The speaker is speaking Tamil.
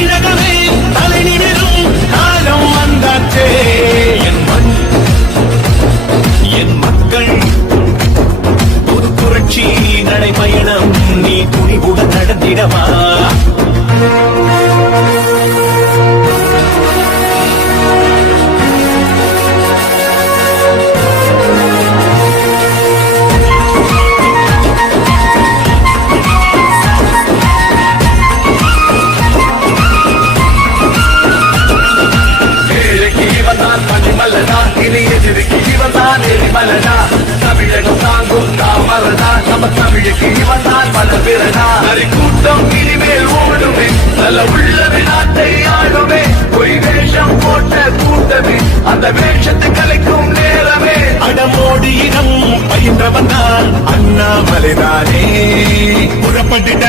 தமிழகமே தலை நிமிரும் காலம் வந்தாச்சே. என் மண் என் மக்கள் ஒரு புரட்சி நடைபயணம் நீ துணிவுடன் நடந்திடவா. தமிழகம் தாங்கும் தாமரனா நம்ம தமிழுக்கு இவன்தான் மலர்பிறனா. கூட்டம் இனிமேல் ஓடுமே நல்ல உள்ளவே நாட்டை ஆடுமே. பொய் வேஷம் போட்ட கூட்டமே அந்த வேஷத்தை கலைக்கும் நேரமே. அடமோடி இனம் பயின்றவன் தான் அண்ணாமலைதானே. புறப்பட்டுட்ட